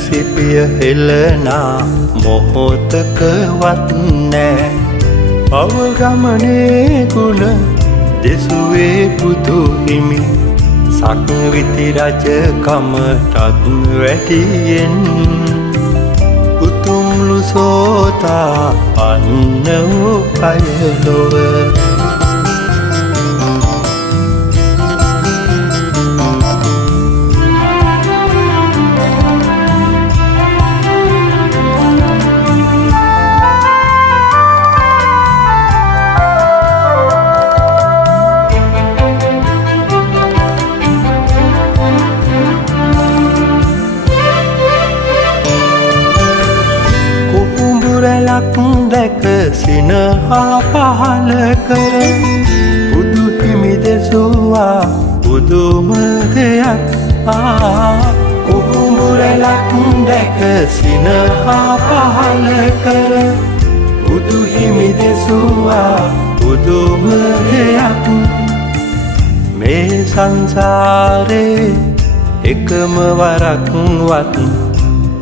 ඇසිපිය හෙලනා මොහොතකවත් නෑ පව ගමනේ ගුණ දෙසුවේ බුදු හිමි සක්විති රජකමටත් වැඩියෙන් උතුම්ලු සෝතා පන්න වූ අයලොව දැක සිනහා පහල කර බුදු හිමි දෙසුවා බුදුම දෙයක් කුහුඹුරලක් දැක සිනහා පහල කර බුදු හිමි දෙසුවා බුදුම දෙයක් මේ සංසාරේ එකම වරක්වත්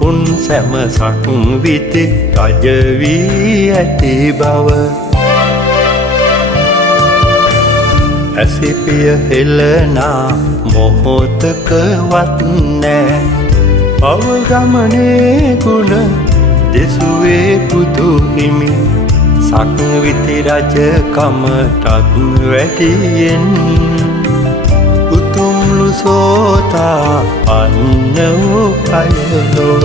උන් සැම සක්විති රජ වී ඇති බව ඇසිපිය හෙලනා මොහොතකවත් නෑ පව ගමනේ ගුණ දෙසුවේ බුදු හිමි සක්විති රජකමටත් වැඩියෙන් උතුම්ලු සෝතා පන්න වූ අයලොව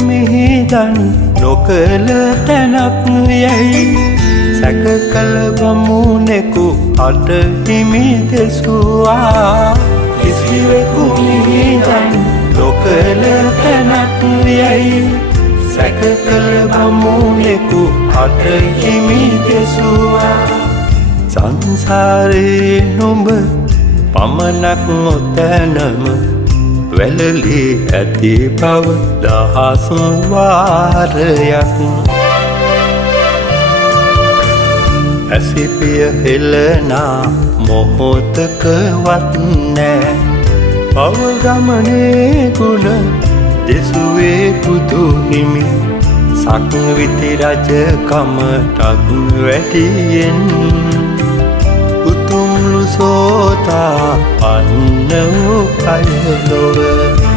මිහිදන් නොකල තැනක් යැයි සැක කළ බමුණෙකු අට හිමි දෙසුවා කිසිවෙකු මිහිදන් නොකල තැනක් යැයි සැක කළ බමුණෙකු අට හිමි දෙසුවා සංසාරේ නොඹ පමණක් නොතැනම වැළලී ඇති බව දහස් වාරයක් ඇසිපිය හෙලනා මොහොතකවත් නෑ පව ගමනේ ගුණ දෙසුවේ බුදු හිමි සක්විති රජකමටත් වැඩියෙන් උතුම්ලු සෝතා පන්න වූ අයලොව